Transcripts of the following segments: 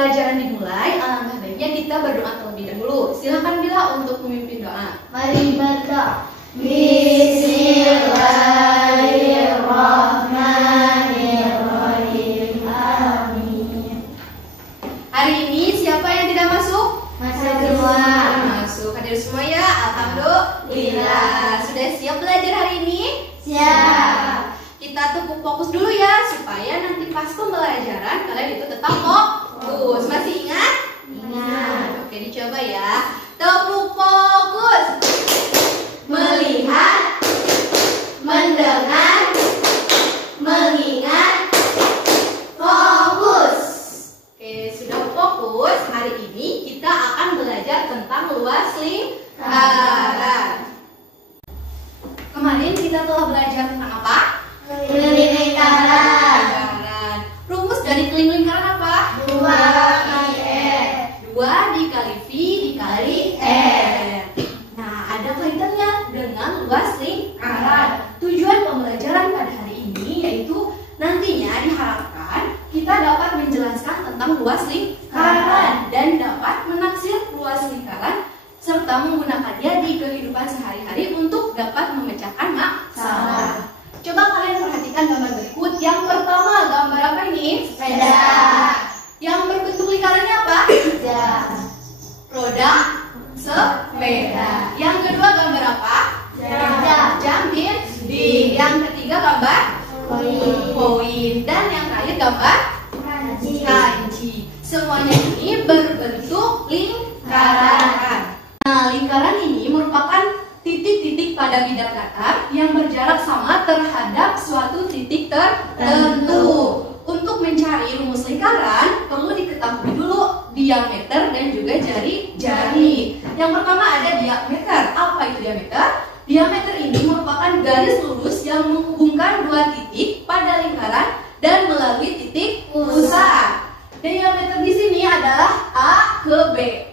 pembelajaran dimulai, alangkah baiknya kita berdoa terlebih dahulu. Silakan Bila untuk memimpin doa. Mari berdoa. Bismillahirrahmanirrahim. Amin. Hari ini siapa yang tidak masuk? Masuk semua. Masuk. Hadir semua ya. Alhamdulillah. Sudah siap belajar hari ini? Siap. Kita tepuk fokus dulu ya, supaya nanti pas pembelajaran kalian itu tetap fokus. Masih ingat? Ingat. Oke, dicoba ya. Tepuk fokus. Melihat, mendengar, mengingat, fokus. Oke, sudah fokus. Hari ini kita akan belajar tentang luas lingkaran. Kemarin kita telah belajar tentang apa? Keliling lingkaran. Rumus dari keliling lingkaran apa? 2 dikali V dikali R. Nah, ada kaitannya dengan luas lingkaran. Tujuan pembelajaran pada hari ini yaitu nantinya diharapkan kita dapat menjelaskan tentang luas lingkaran dan dapat menaksir luas lingkaran serta menggunakannya di kehidupan sehari-hari untuk dapat memecahkan masalah. Coba kalian perhatikan gambar berikut. Yang pertama, gambar apa ini? Sepeda. Yang berbentuk lingkarannya apa? Roda sepeda. Yang kedua gambar apa? Jam dinding. Yang ketiga gambar koin. Dan yang terakhir gambar kanji. Semuanya ini berbentuk lingkaran. Nah, lingkaran ini merupakan titik-titik pada bidang datar yang berjarak sama terhadap suatu titik tertentu. Untuk mencari rumus lingkaran perlu diketahui dulu diameter dan juga jari-jari. Yang pertama ada diameter. Apa itu diameter? Diameter ini merupakan garis lurus yang menghubungkan dua titik pada lingkaran dan melalui titik pusat. Diameter di sini adalah A ke B.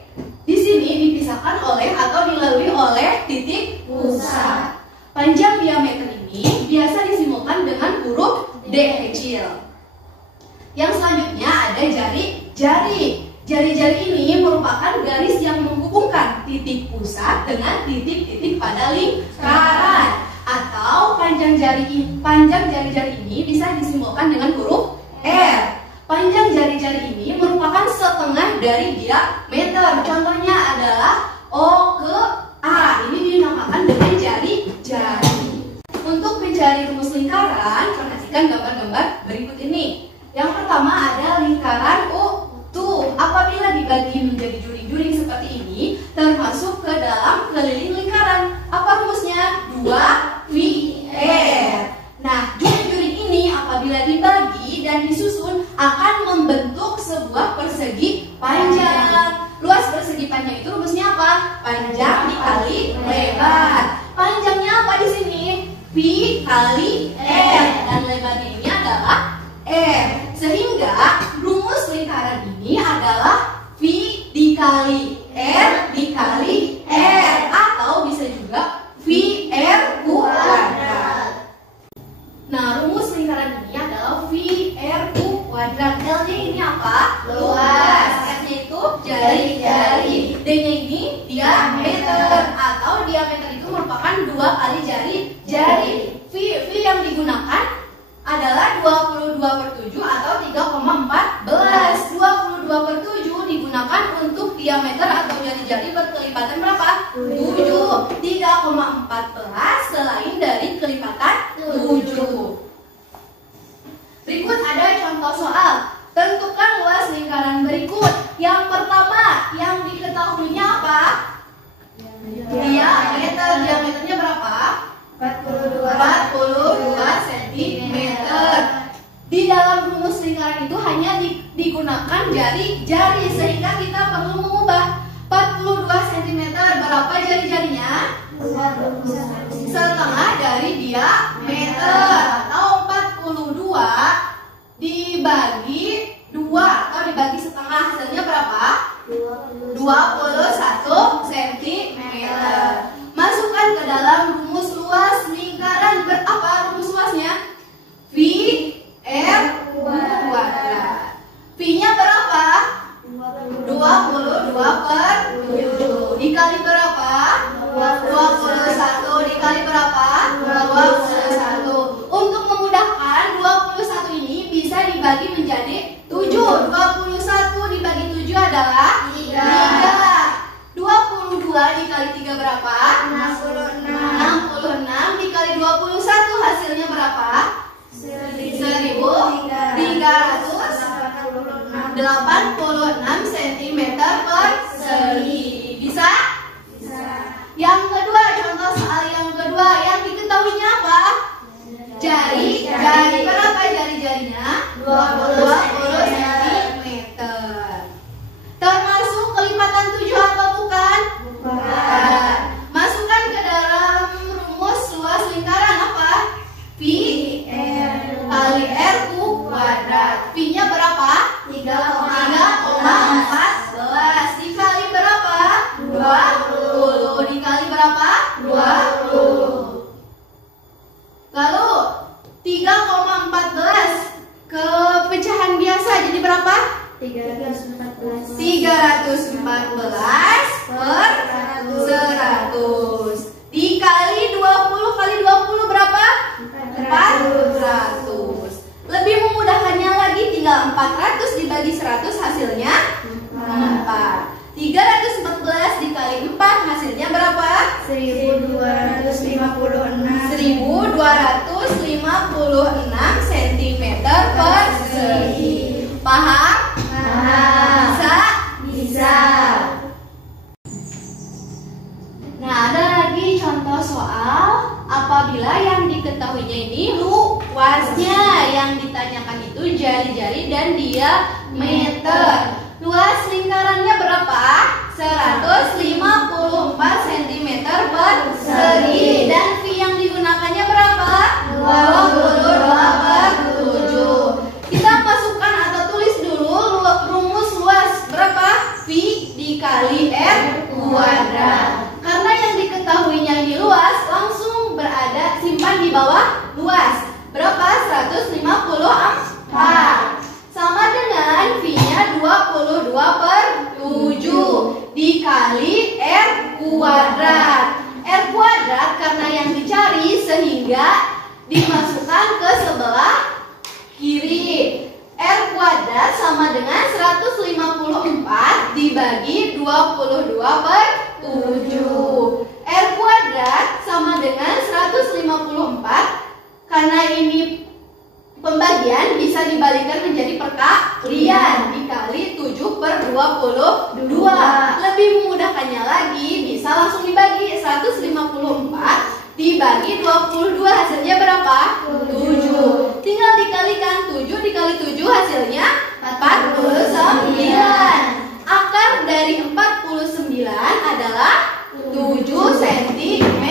Di sini dipisahkan oleh atau dilalui oleh titik pusat. Panjang diameter ini biasa disimbolkan dengan huruf D kecil. Yang selanjutnya ada jari-jari. Jari-jari ini merupakan garis yang menghubungkan titik pusat dengan titik-titik pada lingkaran. Atau panjang jari-jari ini bisa disimbolkan dengan huruf R. Panjang jari-jari ini merupakan setengah dari diameter. Contohnya adalah O ke A. Ini dinamakan dengan jari-jari. Untuk mencari rumus lingkaran, perhatikan gambar-gambar berikut ini. Yang pertama ada lingkaran utuh. Apabila dibagi menjadi juring-juring seperti ini, termasuk ke dalam keliling lingkaran. Apa rumusnya? 2πr. Nah, juring-juring ini apabila dibagi dan disusun akan membentuk sebuah persegi panjang. Luas persegi panjang itu rumusnya apa? Panjang dikali lebar. Panjangnya apa di sini? Pi kali R. Dan lebarnya ini adalah R. Sehingga rumus lingkaran ini adalah V dikali R dikali R. Atau bisa juga VR kuadrat. Nah, rumus lingkaran ini adalah VRU kuadrat. L-nya ini apa? Luas. R-nya itu jari-jari. D-nya ini diameter. Atau diameter itu merupakan 2 kali jari-jari. V yang digunakan adalah 22/7 atau 3,14. 22/7 digunakan untuk diameter atau jari-jari berkelipatan berapa? 7. 3,14 selain dari kelipatan 7. Berikut ada contoh soal. Tentukan luas lingkaran berikut. Yang pertama, yang diketahuinya apa? Diameter. Diameternya berapa? 42 cm. Di dalam rumus lingkaran itu hanya digunakan jari-jari, sehingga kita perlu mengubah. 42 cm berapa jari-jarinya? Setengah dari diameter. Atau 42 dibagi 2 atau dibagi setengah, hasilnya berapa? 21 cm. Masukkan ke dalam rumus luas lingkaran. Berapa rumus luasnya? V R kuadrat. V-nya berapa? 21 dibagi 7 adalah 3. 22 dikali 3 berapa? 66. 66 dikali 21 hasilnya berapa? 1386 cm per segi. Bisa? Yang kedua, contoh soal yang kedua, yang diketahuinya apa? Jari berapa jari-jarinya? 20 cm. Termasuk kelipatan 7 atau bukan? Bukan. Masukkan ke dalam rumus luas lingkaran apa? Pi kali R kuadrat. Pi-nya berapa? 3,14 dikali berapa? 20 dikali berapa? 20. Lalu 3,14 ke pecahan biasa jadi berapa? 314 per 100 dikali 20 kali 20 berapa? 400. Lebih memudahkannya lagi, tinggal 400 dibagi 100 hasilnya 4. 314 dikali 4 hasilnya berapa? 1256 cm per segi. Paham? Bisa? Nah, ada lagi contoh soal apabila yang diketahuinya ini luasnya, yang ditanyakan itu jari-jari dan diameter. Luas lingkarannya berapa? 154 cm per segi. Dan V yang digunakannya berapa? 22 per 7. Kita masukkan atau tulis dulu rumus luas berapa? V dikali R kuadrat. Karena yang diketahuinya ini luas, langsung berada simpan di bawah luas. Berapa? 154. Sama dengan V-nya 22 per 7 dikali R kuadrat. R kuadrat karena yang dicari sehingga dimasukkan ke sebelah kiri. R kuadrat sama dengan 154 dibagi 22 per 7. R kuadrat sama dengan 154 karena ini pembagian bisa dibalikan menjadi perkalian dikali 7 per 22. Lebih memudahkannya lagi, bisa langsung dibagi 154 dibagi 22 hasilnya berapa? 7. Tinggal dikalikan 7 dikali 7 hasilnya 49. Akar dari 49 adalah 7 cm.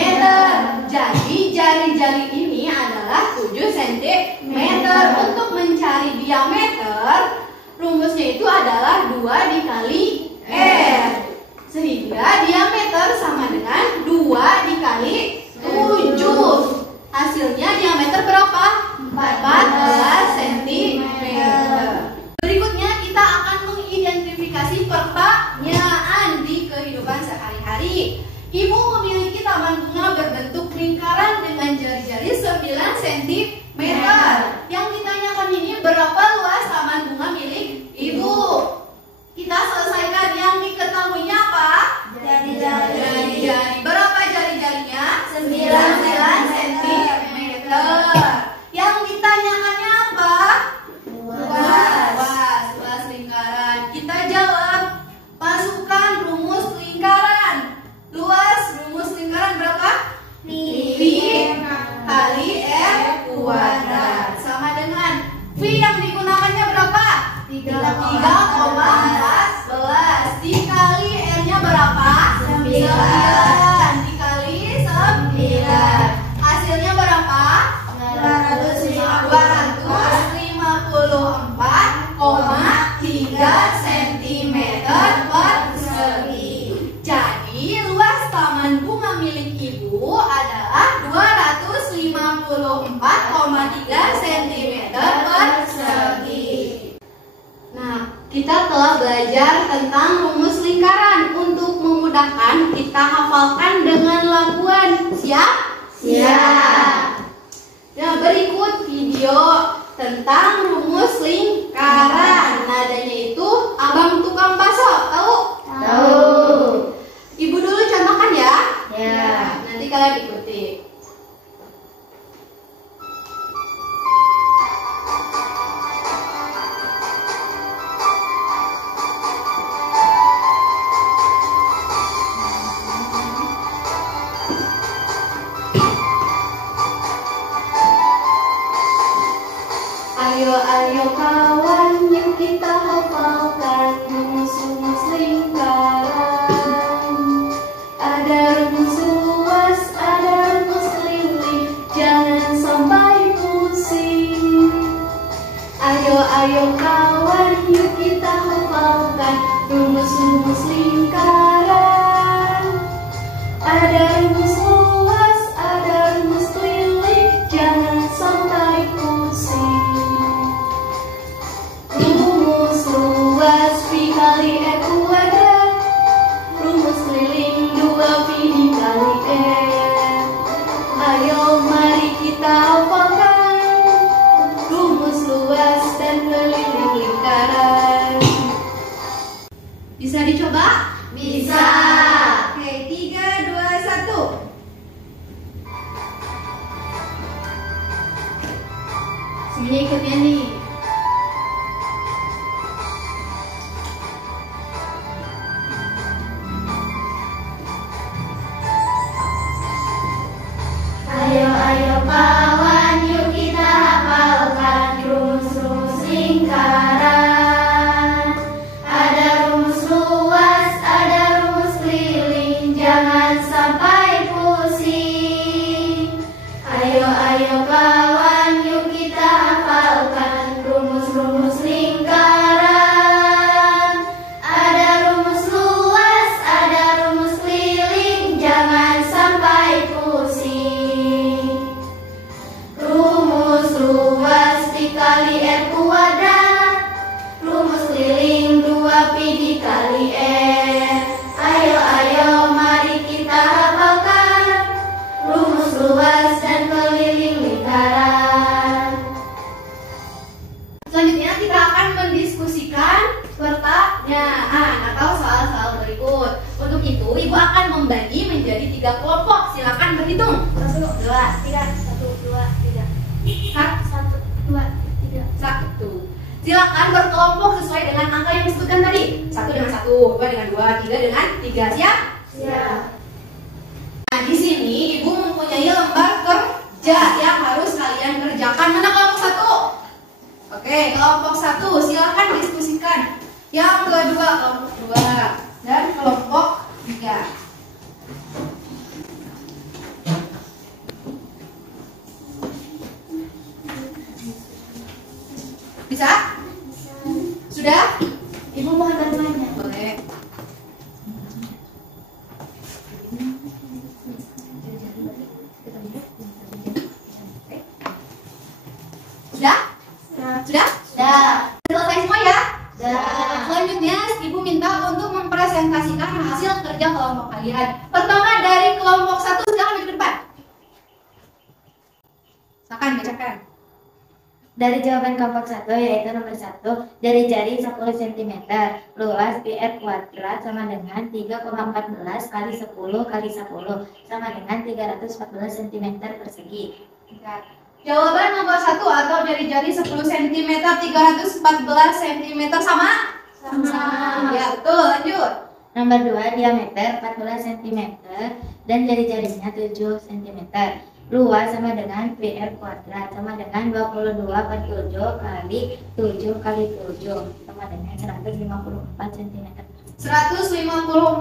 Jadi jari-jari ini adalah 7 cm. Untuk mencari diameter, rumusnya itu adalah 2 dikali R. Sehingga diameter sama dengan 2 dikali 7. Hasilnya diameter berapa? 14 cm. Berikutnya kita akan mengidentifikasi pertanyaan di kehidupan sehari-hari. Ibu memiliki taman bunga berbentuk lingkaran dengan jari-jari 9 cm. Yang ditanyakan ini berapa luas taman bunga milik ibu? Kita selesaikan. Yang diketahuinya apa? Jari-jari. Berapa jari-jarinya? 9 cm. Yang ditanyakannya apa? Luas lingkaran. Kita jawab. Masukkan rumus lingkaran. Rumus lingkaran berapa? V kali R kuadrat sama dengan V yang digunakannya berapa? 3,14 dikali R-nya berapa? 9 dikali 9 hasilnya berapa? 254,3 cm per segi. Jadi luas taman bunga milik ibu adalah 254,3 cm per segi. Nah, kita telah belajar tentang rumus lingkaran. Untuk memudahkan, kita hafalkan dengan laguan. Siap? Siap. Nah, berikut video tentang rumus lingkaran. Nah, kawan, yuk kita hafalkan rumus-rumus lingkaran. Ada rumus luas, ada rumus keliling, jangan sampai pusing. Rumus luas V kali R kuadrat, rumus keliling 2V dikali R. Ayo mari kita hafalkan rumus luas dan keliling lingkaran. Bisa dicoba? Bisa. Oke, 3, 2, 1. Semuanya ikutnya nih. Ayo kawan, yuk kita hafalkan rumus-rumus lingkaran. Ada rumus luas, ada rumus keliling, jangan sampai pusing. Ayo kawan, yuk kita hafalkan rumus-rumus lingkaran. Ada rumus luas, ada rumus keliling, jangan sampai pusing. Rumus luas dikali R kuadrat, rumus keliling 2Pi dikali R. Ayo mari kita hafalkan rumus luas dan keliling lingkaran. Selanjutnya kita akan mendiskusikan pertanyaan atau soal-soal berikut. Untuk itu, Ibu akan membagi menjadi 3 kelompok. Silakan berhitung. 1, 2, 3, 1, 2, 3. 1, 2, 3. 1. Silakan berkelompok sesuai dengan angka yang disebutkan tadi. 1 dengan 1, 2 dengan 2, 3 dengan 3. Siap? Siap. Nah, di sini Ibu mempunyai lembar kerja yang harus kalian kerjakan. Mana kelompok 1? Oke, kelompok 1 silakan diskusikan. Yang kedua kelompok 2 dan kelompok 3. Bisa? Sudah? Ibu mohon bantuannya. Boleh. Sudah? Sudah? Sudah. Selesai semua ya? Sudah. Selanjutnya Ibu minta untuk mempresentasikan hasil kerja kelompok kalian. Pertama dari kelompok 1 silakan maju ke depan. Silakan bacakan. Dari jawaban kelompok 1 yaitu nomor 1, jari-jari 10 cm, luas PR kuadrat sama dengan 3,14 kali 10 kali 10 sama dengan 314 cm persegi. Jawaban nomor 1 atau jari-jari 10 cm 314 cm sama? Sama. Ya betul, lanjut. Nomor 2, diameter 14 cm dan jari-jarinya 7 cm. Luas sama dengan PR kuadrat sama dengan 22 per 7 kali 7 kali 7 sama dengan 154 cm. 154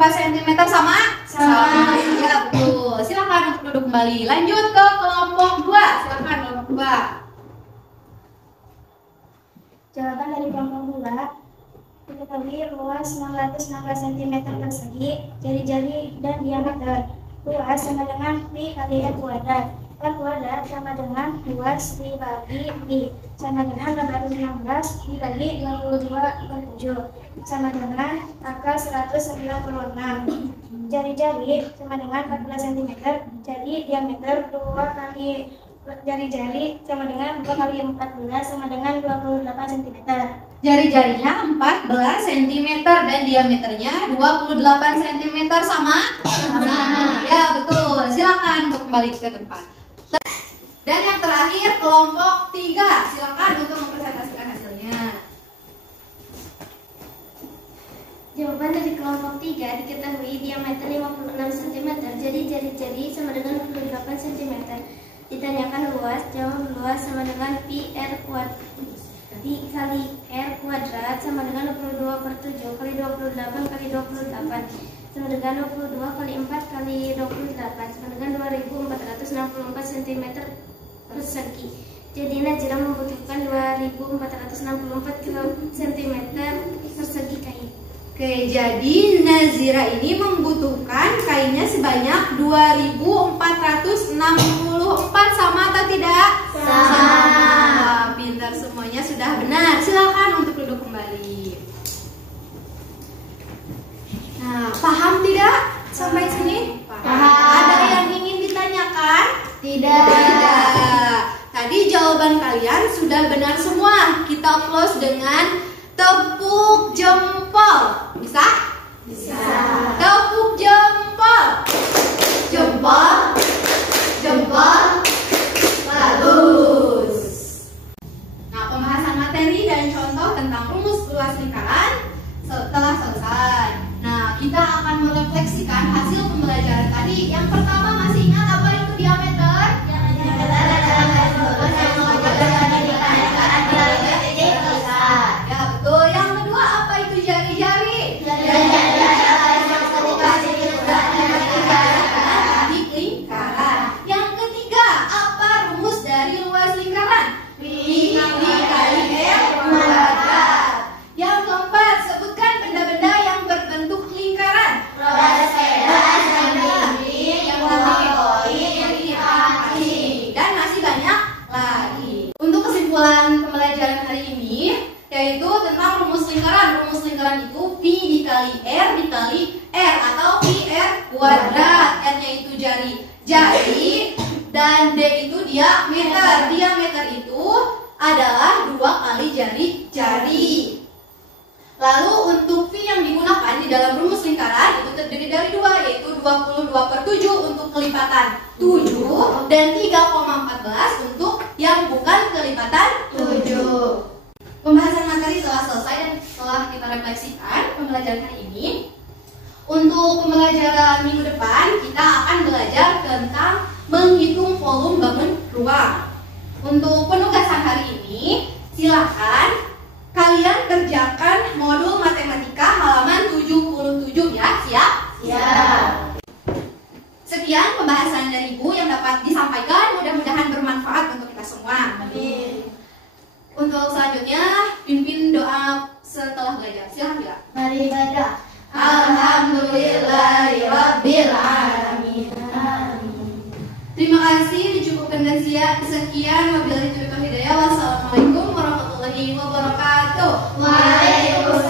cm sama? Sama. Ya betul. Silakan untuk duduk kembali. Lanjut ke kelompok 2. Silakan kelompok 2. Jawaban dari kelompok 2 diketahui luas 616 cm persegi, jari-jari dan diameter. Luas sama dengan pi kali R kuadrat. R kuadrat sama dengan luas dibagi pi sama dengan 616 dibagi 22 per 7 sama dengan angka 196. Jari-jari sama dengan 14 cm, jadi diameter 2 kali jari-jari sama dengan 2 kali 14 sama dengan 28 cm. Jari-jarinya 14 cm dan diameternya 28 cm sama? Sama. Ya betul. Silakan untuk kembali ke depan. Dan yang terakhir kelompok 3. Silakan untuk mempresentasikan hasilnya. Jawaban dari kelompok 3 diketahui diameter 56 cm, jadi jari-jari sama dengan 28 cm. Ditanyakan luas, jawab luas sama dengan pi R kuadrat kali R kuadrat sama dengan 22 per 7 kali 28 kali 28 sama dengan 22 kali 4 kali 28 sama dengan 2464 cm persegi. Jadi Nazira membutuhkan 2.464 cm persegi kain. Oke, jadi Nazira ini membutuhkan kainnya sebanyak 2.464, sama atau tidak? Sama. Pintar semuanya, sudah benar. Silakan untuk duduk kembali. Nah, paham tidak sampai sini? Paham. Ada yang ingin ditanyakan? Tidak. Tadi jawaban kalian sudah benar semua. Kita close dengan tepuk jempol. Bisa? Bisa. Tepuk jempol. Jempol. Jempol. Bagus. Nah, pembahasan materi dan contoh tentang rumus luas lingkaran telah selesai. Nah, kita akan merefleksikan hasil pembelajaran tadi. Yang pertama, masih ingat apa itu diameter? Ya, betul. Yang kedua, apa itu jari-jari? Di lingkaran. Yang ketiga, apa rumus dari luas lingkaran? Pi dikali R kuadrat. Yang keempat, sebutkan benda-benda yang berbentuk lingkaran. Dan masih banyak lagi. Untuk kesimpulan pembelajaran hari ini, yaitu tentang rumus lingkaran. Rumus lingkaran itu Pi dikali R dikali R atau Pi R kuadrat. R-nya itu jari, dan D itu diameter. Diameter itu adalah 2 kali jari. Lalu untuk Pi yang digunakan di dalam rumus lingkaran itu terdiri dari 2, yaitu 22/7 untuk kelipatan 7 dan 3,14 untuk yang bukan kelipatan 7. Pembahasan materi telah selesai dan setelah kita refleksikan pembelajaran hari ini. Untuk pembelajaran minggu depan kita akan belajar tentang menghitung volume bangun ruang. Untuk penugasan hari ini, silakan kalian kerjakan modul matematika halaman 77 ya, siap? Siap. Sekian pembahasan dari Ibu yang dapat disampaikan, mudah-mudahan bermanfaat untuk kita semua. Amin. Untuk selanjutnya, pimpin doa setelah belajar. Silakan Bila. Mari ibadah. Alhamdulillahirabbil alamin. Terima kasih, dicukupkan dan sekian. Wabillahi taufiq wal hidayah. Wassalamualaikum warahmatullahi wabarakatuh. Waalaikumsalam.